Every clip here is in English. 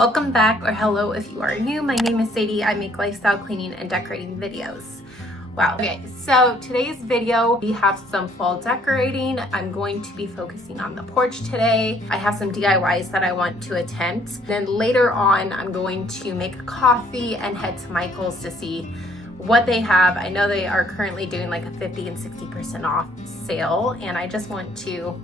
Welcome back, or hello if you are new. My name is Sadie. I make lifestyle cleaning and decorating videos. Wow. Okay, so today's video, we have some fall decorating. I'm going to be focusing on the porch today. I have some DIYs that I want to attempt. Then later on, I'm going to make a coffee and head to Michael's to see what they have. I know they are currently doing like a 50 and 60% off sale, and I just want to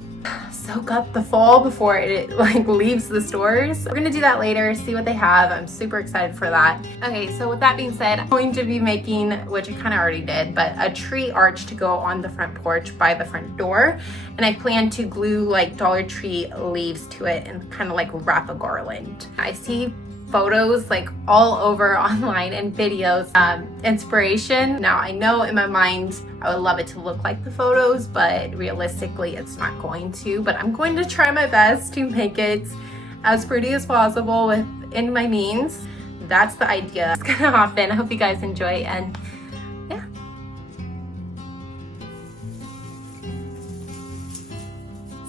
soak up the fall before it like leaves the stores. We're gonna do that later, see what they have. I'm super excited for that. Okay, so with that being said, I'm going to be making, which I kind of already did, but a tree arch to go on the front porch by the front door. And I plan to glue like Dollar Tree leaves to it and kind of like wrap a garland. I see photos like all over online and videos, inspiration. Now I know in my mind I would love it to look like the photos, but realistically it's not going to. But I'm going to try my best to make it as pretty as possible within my means. That's the idea. It's gonna hop in. I hope you guys enjoy, and yeah.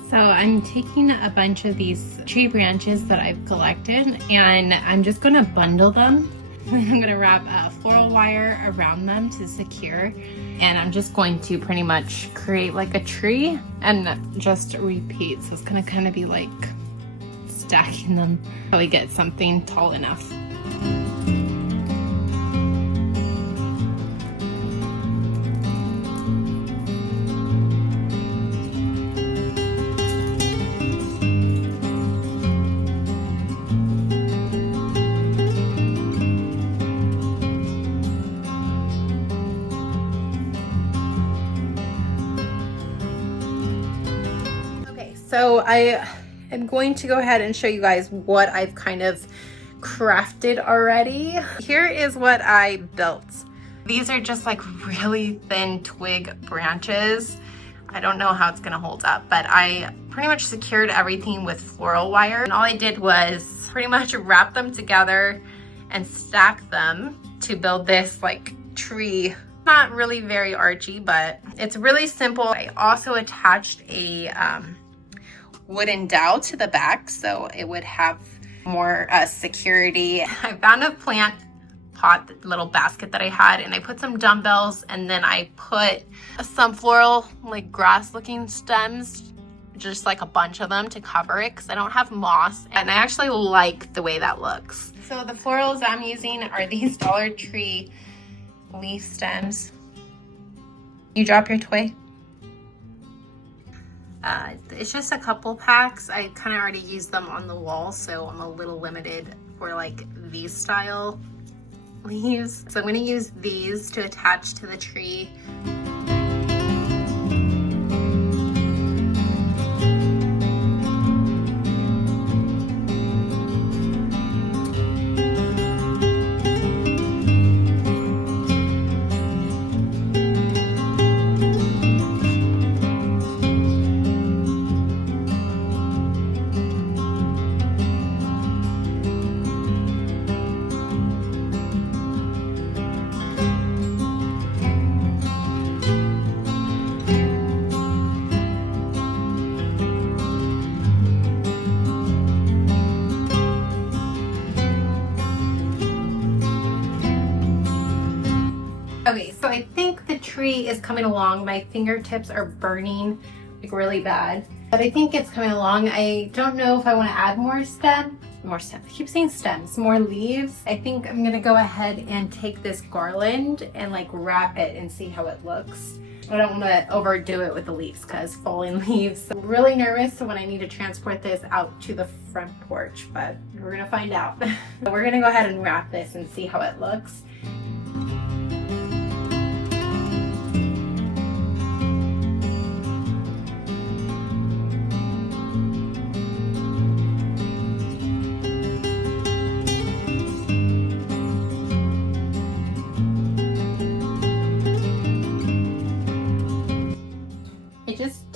So I'm taking a bunch of these tree branches that I've collected, and I'm just gonna bundle them. I'm gonna wrap floral wire around them to secure, and I'm just going to pretty much create like a tree and just repeat. So it's gonna kind of be like stacking them until we get something tall enough. So I am going to go ahead and show you guys what I've kind of crafted already. Here is what I built. These are just like really thin twig branches. I don't know how it's gonna hold up, but I pretty much secured everything with floral wire. And all I did was pretty much wrap them together and stack them to build this like tree. Not really very archy, but it's really simple. I also attached a wooden dowel to the back so it would have more security. I found a plant pot, little basket that I had, and I put some dumbbells, and then I put some floral like grass looking stems, just like a bunch of them to cover it because I don't have moss, and I actually like the way that looks. So the florals I'm using are these Dollar Tree leaf stems. You drop your toy. It's just a couple packs. I kind of already used them on the wall, so I'm a little limited for like these style leaves. So I'm going to use these to attach to the tree. Okay, so I think the tree is coming along. My fingertips are burning like really bad, but I think it's coming along. I don't know if I want to add more stems. I keep saying stems, more leaves. I think I'm gonna go ahead and take this garland and like wrap it and see how it looks. I don't want to overdo it with the leaves because falling leaves. I'm really nervous when I need to transport this out to the front porch, but we're gonna find out. So we're gonna go ahead and wrap this and see how it looks.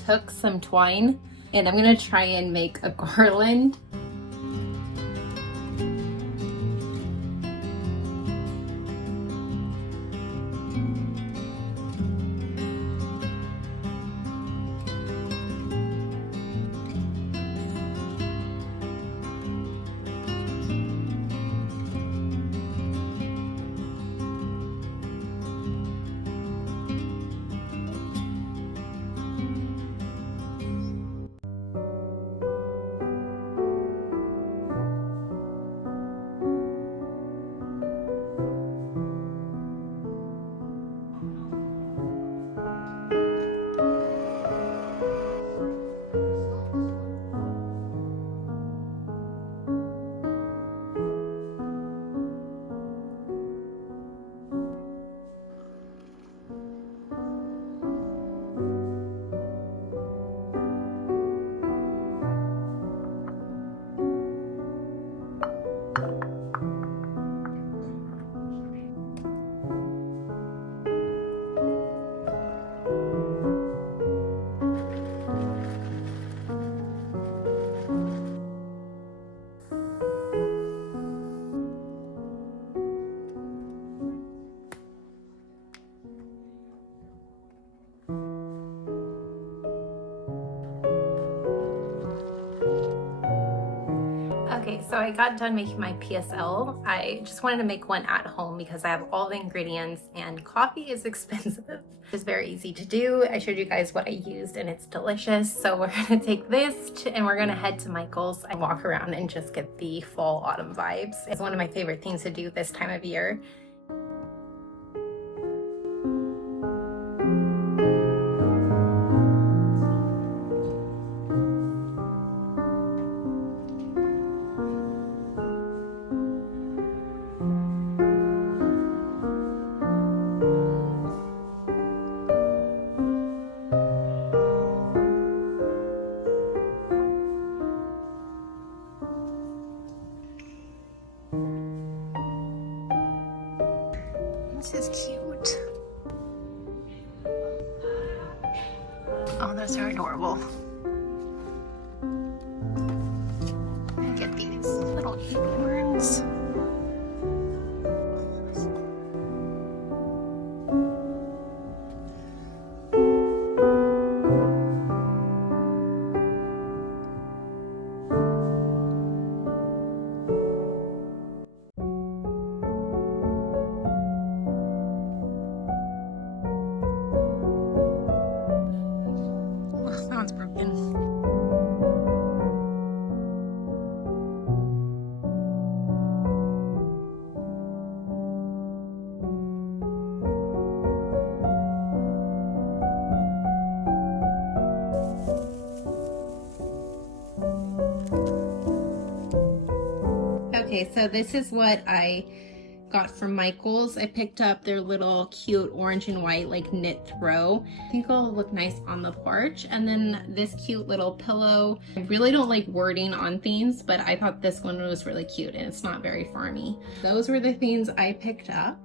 Took some twine, and I'm gonna try and make a garland. Okay, so I got done making my PSL. I just wanted to make one at home because I have all the ingredients and coffee is expensive. It's very easy to do. I showed you guys what I used and it's delicious. So we're gonna take this and we're gonna head to Michael's and walk around and just get the fall autumn vibes. It's one of my favorite things to do this time of year. This is cute. Oh, those are adorable. I get these little acorns. That one's broken. Okay, so this is what I got from Michael's. I picked up their little cute orange and white like knit throw. I think it'll look nice on the porch. And then this cute little pillow. I really don't like wording on things, but I thought this one was really cute and it's not very farmy. Those were the things I picked up.